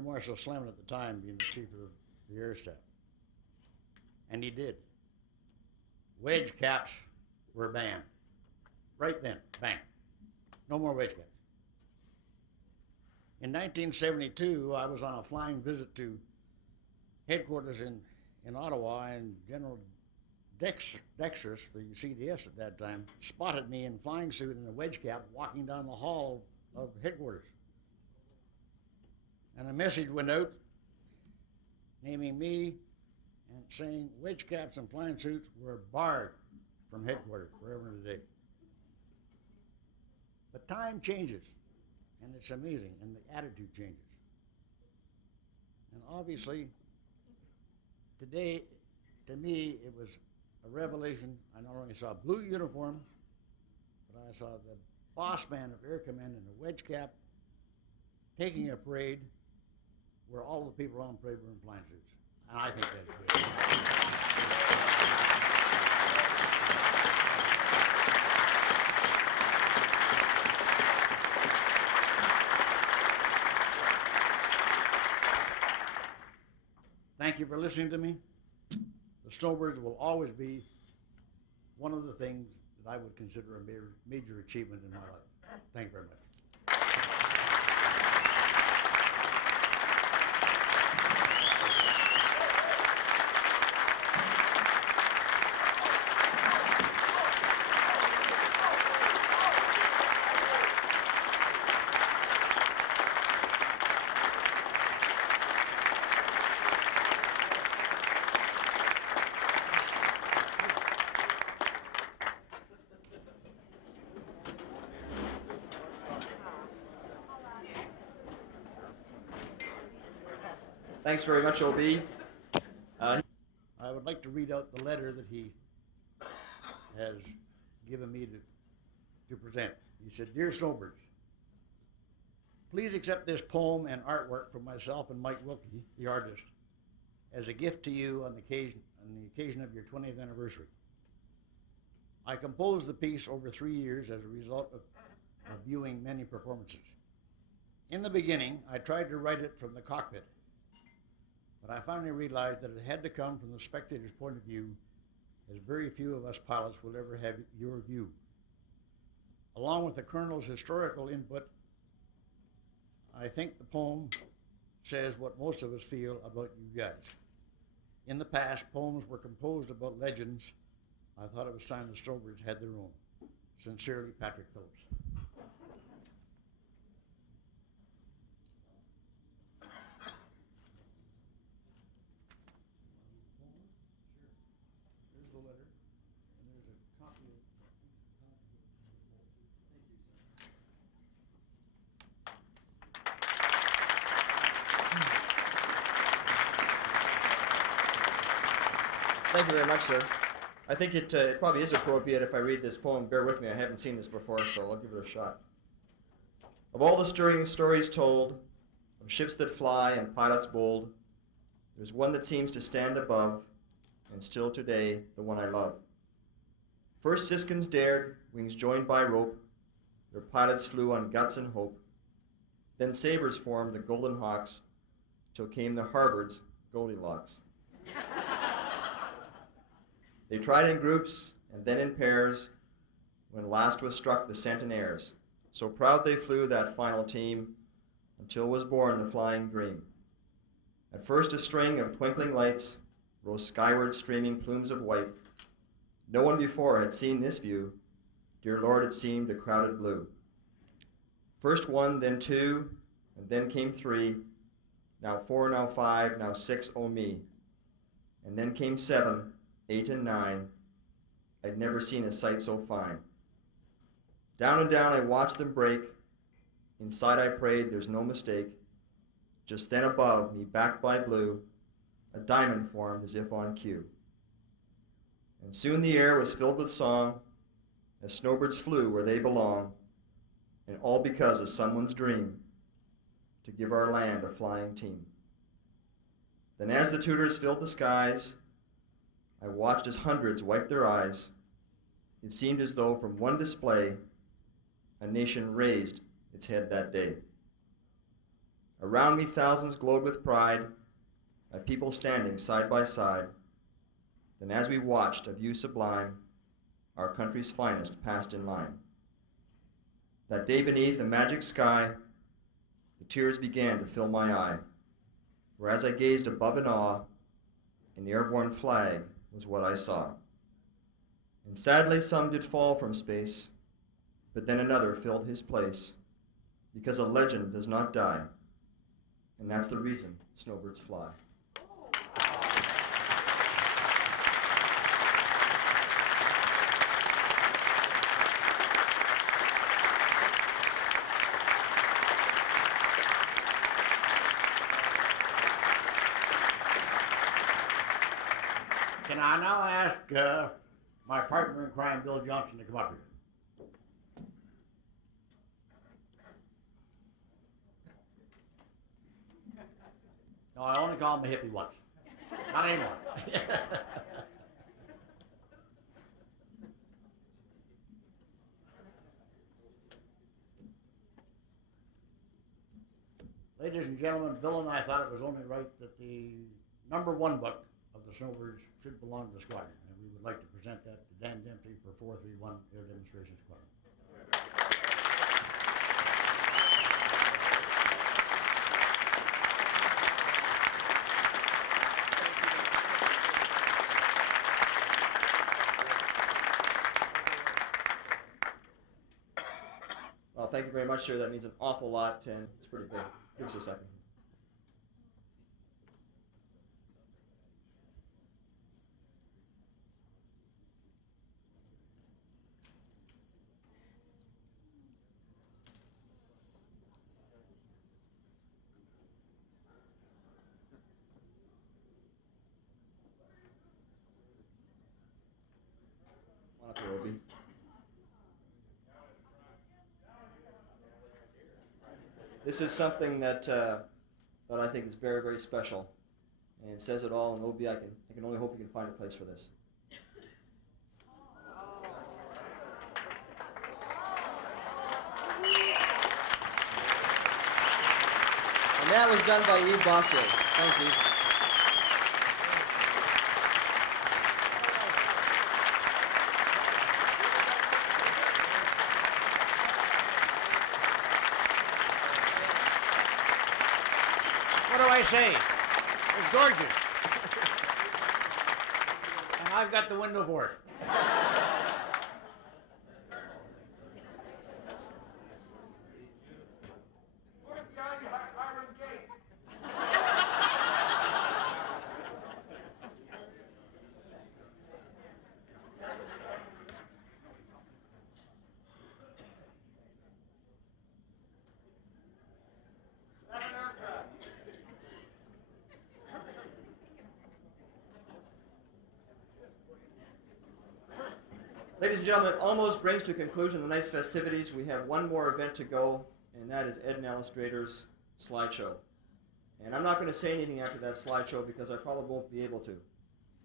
Air Marshal Slemon at the time being the chief of the air staff. And he did. Wedge caps were banned. Right then, bang. No more wedge caps. In 1972, I was on a flying visit to headquarters in Ottawa, and General Dexterous, the CDS at that time, spotted me in flying suit and a wedge cap walking down the hall of headquarters. And a message went out naming me and saying wedge caps and flying suits were barred from headquarters forever and a day. But time changes, and it's amazing, and the attitude changes. And obviously, today, to me, it was a revelation. I not only saw blue uniforms, but I saw the boss man of Air Command in a wedge cap taking a parade where all the people on parade were in flying suits. And I think that's good. Thank you for listening to me. The Snowbirds will always be one of the things that I would consider a major achievement in my life. Thank you very much. Thanks very much, OB. I would like to read out the letter that he has given me to present. He said, "Dear Snowbirds, please accept this poem and artwork from myself and Mike Wilkie, the artist, as a gift to you on the occasion of your 20th anniversary. I composed the piece over 3 years as a result of viewing many performances. In the beginning, I tried to write it from the cockpit, but I finally realized that it had to come from the spectator's point of view, as very few of us pilots will ever have your view. Along with the Colonel's historical input, I think the poem says what most of us feel about you guys. In the past, poems were composed about legends. I thought it was time the Snowbirds had their own. Sincerely, Patrick Phillips." There's the letter, and there's a copy of. Thank you very much, sir. I think it probably is appropriate if I read this poem. Bear with me, I haven't seen this before, so I'll give it a shot. Of all the stirring stories told, of ships that fly and pilots bold, there's one that seems to stand above, and still today, the one I love. First Siskins dared, wings joined by rope, their pilots flew on guts and hope. Then sabers formed the Golden Hawks, till came the Harvards, Goldilocks. They tried in groups and then in pairs, when last was struck the Centenaires. So proud they flew, that final team, until was born the flying dream. At first a string of twinkling lights rose skyward, streaming plumes of white. No one before had seen this view. Dear Lord, it seemed a crowded blue. First one, then two, and then came three. Now four, now five, now six, oh me. And then came 7, 8, and 9. I'd never seen a sight so fine. Down and down I watched them break. Inside I prayed, there's no mistake. Just then above me, backed by blue, a diamond formed as if on cue. And soon the air was filled with song, as snowbirds flew where they belong, and all because of someone's dream to give our land a flying team. Then as the tutors filled the skies, I watched as hundreds wiped their eyes. It seemed as though from one display, a nation raised its head that day. Around me thousands glowed with pride, my people standing side by side. Then as we watched, a view sublime, our country's finest passed in line. That day beneath a magic sky, the tears began to fill my eye. For as I gazed above in awe, an airborne flag was what I saw. And sadly some did fall from space, but then another filled his place, because a legend does not die, and that's the reason snowbirds fly. Can I now ask my partner in crime, Bill Johnson, to come up here? No, I only call him a hippie once. Not anymore. Ladies and gentlemen, Bill and I thought it was only right that the #1 book of the Snowbirds should belong to the squadron, and we would like to present that to Dan Dempsey for 431 Air Demonstration Squadron. Well, thank you very much, sir. That means an awful lot, and it's pretty big. Give us a second. Come on up here, Obi. This is something that I think is very, very special, and it says it all. And Obi, I can only hope you can find a place for this. And that was done by Eve Bossier. Thanks, Eve. What do I say? It's gorgeous. And I've got the window for it. Put it behind the iron gate. Ladies and gentlemen, it almost brings to a conclusion the nice festivities. We have one more event to go, and that is Ed and Illustrator's slideshow. And I'm not going to say anything after that slideshow because I probably won't be able to.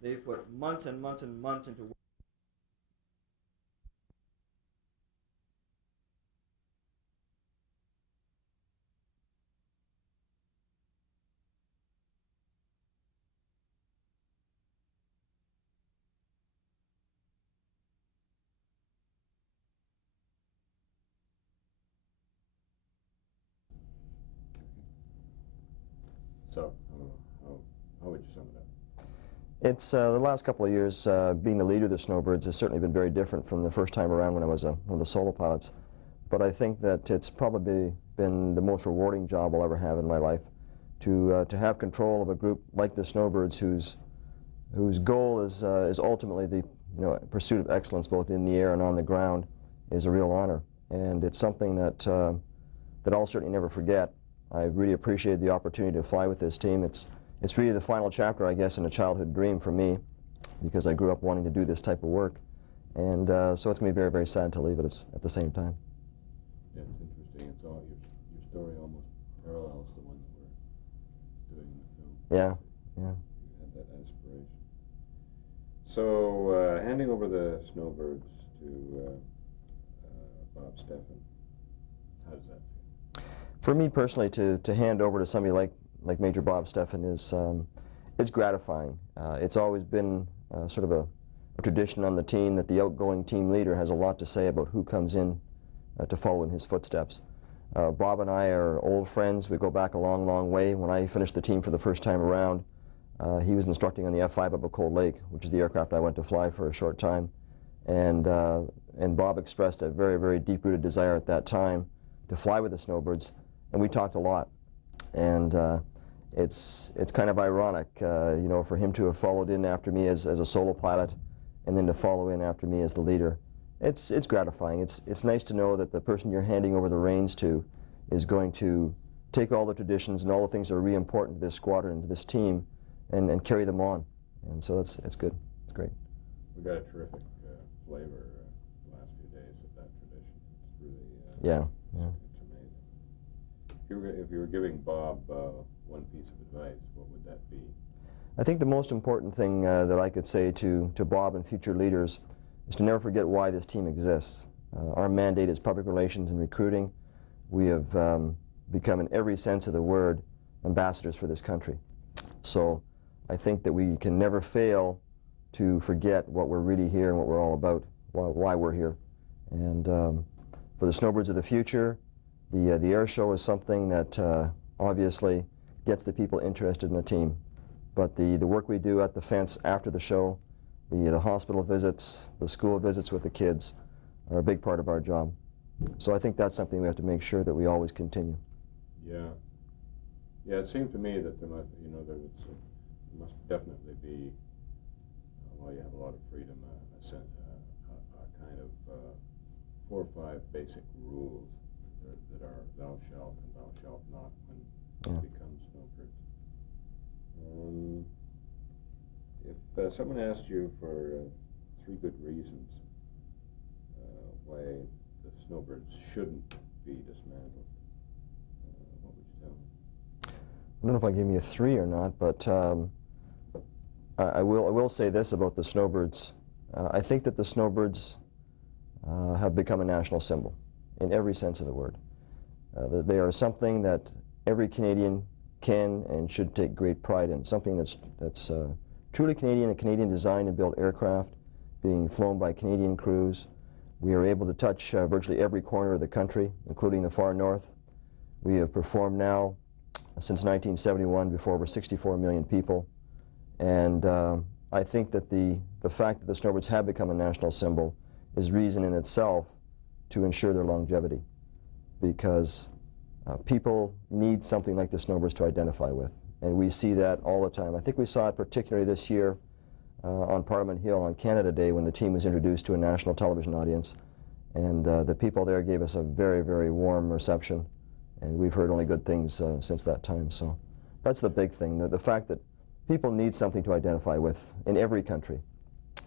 They've put months and months and months into work. So, how would you sum it up? It's the last couple of years, being the leader of the Snowbirds has certainly been very different from the first time around when I was one of the solo pilots. But I think that it's probably been the most rewarding job I'll ever have in my life. To have control of a group like the Snowbirds, whose goal is ultimately the pursuit of excellence both in the air and on the ground, is a real honor. And it's something that I'll certainly never forget. I really appreciated the opportunity to fly with this team. It's really the final chapter, I guess, in a childhood dream for me, because I grew up wanting to do this type of work. And so it's going to be very, very sad to leave it at the same time. Yeah, it's interesting. It's all your story almost parallels the one that we're doing in the film. Yeah, yeah. You had that aspiration. So, handing over the Snowbirds to Bob Steffen, how does that feel? For me personally, to hand over to somebody like Major Bob Steffen is it's gratifying. It's always been sort of a tradition on the team that the outgoing team leader has a lot to say about who comes in to follow in his footsteps. Bob and I are old friends. We go back a long, long way. When I finished the team for the first time around, he was instructing on the F-5 up at Cold Lake, which is the aircraft I went to fly for a short time. And Bob expressed a very, very deep-rooted desire at that time to fly with the Snowbirds, and we talked a lot. And it's kind of ironic, you know, for him to have followed in after me as a solo pilot, and then to follow in after me as the leader. It's gratifying. It's nice to know that the person you're handing over the reins to is going to take all the traditions and all the things that are really important to this squadron, to this team, and carry them on. And so it's good. It's great. We got a terrific flavor the last few days of that tradition. It's really Yeah. It's amazing. If you were giving Bob one piece of advice, what would that be? I think the most important thing that I could say to Bob and future leaders is to never forget why this team exists. Our mandate is public relations and recruiting. We have become, in every sense of the word, ambassadors for this country. So I think that we can never fail to forget what we're really here and what we're all about, why we're here. And for the Snowbirds of the future, the air show is something that obviously gets the people interested in the team. But the work we do at the fence after the show, the hospital visits, the school visits with the kids are a big part of our job. So I think that's something we have to make sure that we always continue. Yeah. Yeah, it seemed to me that there must, you know, there must definitely be, well, you have a lot of freedom, a kind of 4 or 5 basic rules that are thou shalt and thou shalt not when it becomes Snowbirds. If someone asked you for 3 good reasons why the Snowbirds shouldn't be dismantled, what would you tell them? I don't know if I give you a 3 or not, but I will say this about the Snowbirds. I think that the Snowbirds have become a national symbol in every sense of the word. They are something that every Canadian can and should take great pride in, something that's truly Canadian, a Canadian designed and built aircraft being flown by Canadian crews. We are able to touch virtually every corner of the country, including the far north. We have performed now since 1971 before over 64 million people. And I think that the fact that the Snowbirds have become a national symbol is reason in itself to ensure their longevity, because people need something like the Snowbirds to identify with. And we see that all the time. I think we saw it particularly this year on Parliament Hill on Canada Day when the team was introduced to a national television audience. And the people there gave us a very, very warm reception. And we've heard only good things since that time. So that's the big thing, the fact that people need something to identify with in every country.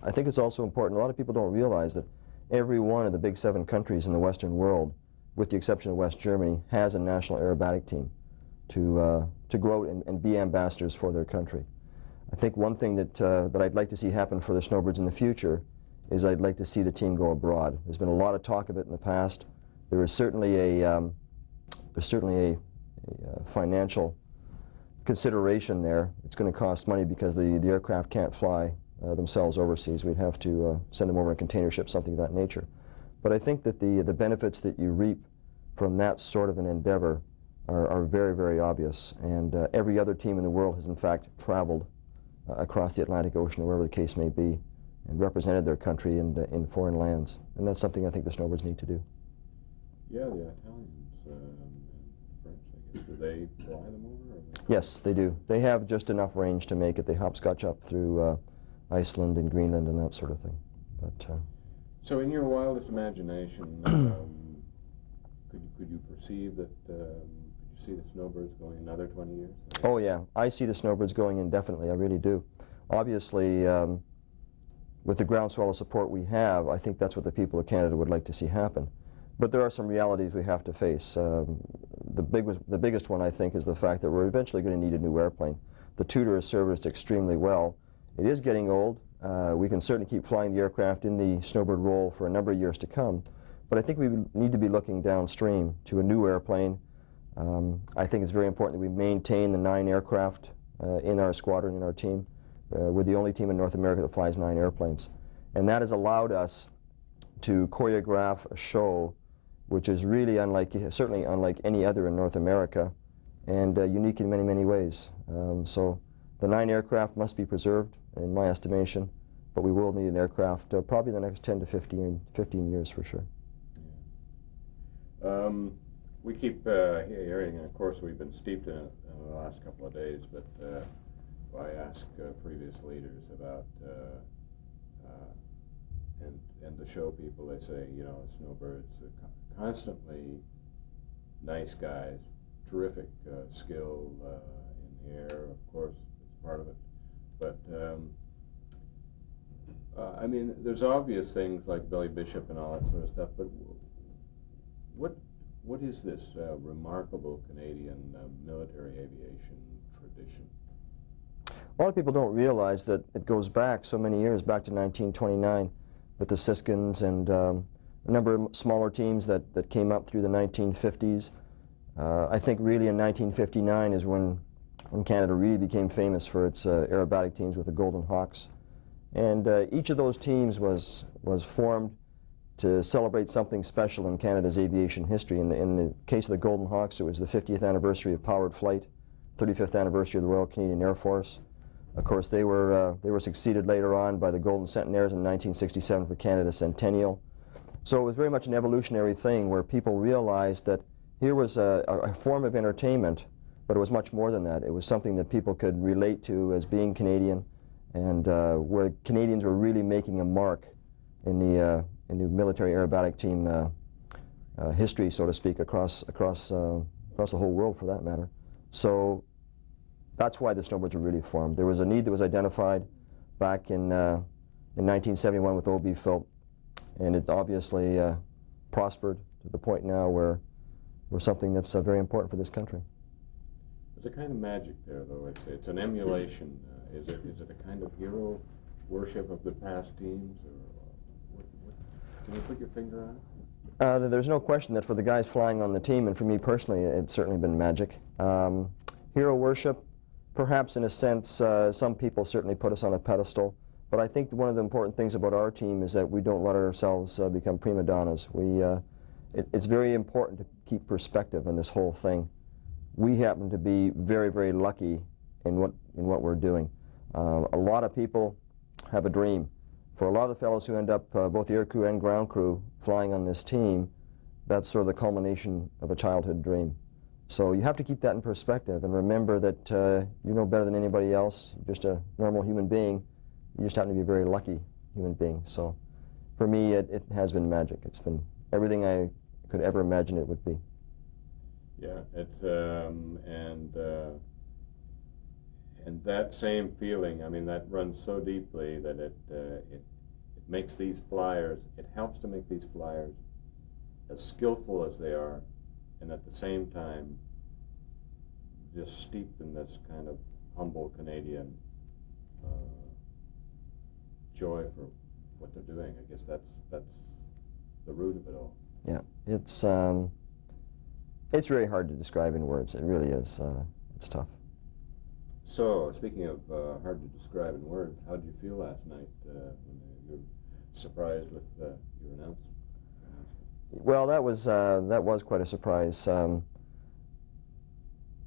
I think it's also important, a lot of people don't realize that every one of the big 7 countries in the Western world, with the exception of West Germany, has a national aerobatic team to go out and be ambassadors for their country. I think one thing that I'd like to see happen for the Snowbirds in the future is I'd like to see the team go abroad. There's been a lot of talk of it in the past. There is certainly a financial consideration there. It's going to cost money because the aircraft can't fly themselves overseas. We'd have to send them over in container ships, something of that nature. But I think that the benefits that you reap from that sort of an endeavor are very, very obvious. And every other team in the world has in fact traveled across the Atlantic Ocean or wherever the case may be and represented their country in foreign lands. And that's something I think the Snowbirds need to do. Yeah, the Italians and French, I guess, do they fly them over? Or Yes, they do. They have just enough range to make it. They hopscotch up through Iceland and Greenland and that sort of thing. But so in your wildest imagination, could you perceive that, could you see the Snowbirds going another 20 years? oh yeah, I see the Snowbirds going indefinitely, I really do. Obviously, with the groundswell of support we have, I think that's what the people of Canada would like to see happen. But there are some realities we have to face. The biggest one, I think, is the fact that we're eventually going to need a new airplane. The Tudor has served us extremely well. It is getting old. We can certainly keep flying the aircraft in the Snowbird role for a number of years to come. But I think we need to be looking downstream to a new airplane I think it's very important that we maintain the 9 aircraft in our squadron, in our team. We're the only team in North America that flies 9 airplanes. And that has allowed us to choreograph a show which is really certainly unlike any other in North America, and unique in many, many ways. So the 9 aircraft must be preserved, in my estimation, but we will need an aircraft probably the next 10 to 15 years for sure. We keep hearing, and of course we've been steeped in it the last couple of days, but I ask previous leaders about, and the show people, they say, you know, Snowbirds are constantly nice guys, terrific skill in the air, of course, it's part of it, but I mean, there's obvious things like Billy Bishop and all that sort of stuff, but what is this remarkable Canadian military aviation tradition? A lot of people don't realize that it goes back so many years, back to 1929 with the Siskins and a number of smaller teams that came up through the 1950s. I think really in 1959 is when Canada really became famous for its aerobatic teams with the Golden Hawks. And each of those teams was formed to celebrate something special in Canada's aviation history. In the case of the Golden Hawks, it was the 50th anniversary of powered flight, 35th anniversary of the Royal Canadian Air Force. Of course, they were succeeded later on by the Golden Centenaires in 1967 for Canada's centennial. So it was very much an evolutionary thing where people realized that here was a form of entertainment, but it was much more than that. It was something that people could relate to as being Canadian, and where Canadians were really making a mark in the military aerobatic team history, so to speak, across the whole world for that matter. So that's why the Snowbirds were really formed. There was a need that was identified back in 1971 with O.B. Philp, and it obviously prospered to the point now where we're something that's very important for this country. There's a kind of magic there, though. It's an emulation. Is it a kind of hero worship of the past teams, or what, can you put your finger on it? There's no question that for the guys flying on the team, and for me personally, it's certainly been magic. Hero worship, perhaps in a sense, some people certainly put us on a pedestal, but I think one of the important things about our team is that we don't let ourselves become prima donnas. It's very important to keep perspective on this whole thing. We happen to be very, very lucky in what we're doing. A lot of people have a dream. For a lot of the fellows who end up, both air crew and ground crew, flying on this team, that's sort of the culmination of a childhood dream. So you have to keep that in perspective and remember that you know better than anybody else. You're just a normal human being. You just happen to be a very lucky human being. So for me, it has been magic. It's been everything I could ever imagine it would be. Yeah, it's and that same feeling, I mean, that runs so deeply that it makes these flyers, it helps to make these flyers as skillful as they are, and at the same time just steeped in this kind of humble Canadian joy for what they're doing. I guess that's the root of it all. Yeah, it's very hard to describe in words. It really is. It's tough. So, speaking of hard to describe in words, how did you feel last night when you were surprised with your announcement? Well, that was quite a surprise.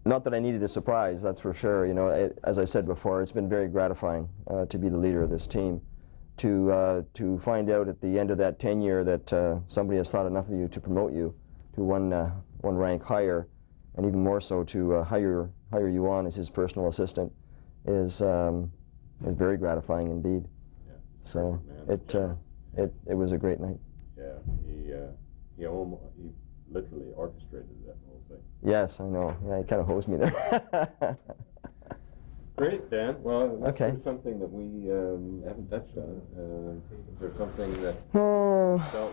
Not that I needed a surprise, that's for sure. You know, as I said before, it's been very gratifying to be the leader of this team. To find out at the end of that tenure that somebody has thought enough of you to promote you to one rank higher, and even more so to hire you on as his personal assistant is very gratifying indeed. Yeah, so man. it was a great night. Yeah, he literally orchestrated that whole thing. Yes, I know. Yeah, he kind of hosed me there. Great, Dan. Well, this Okay. is something that we haven't touched on. Is there something that Oh. felt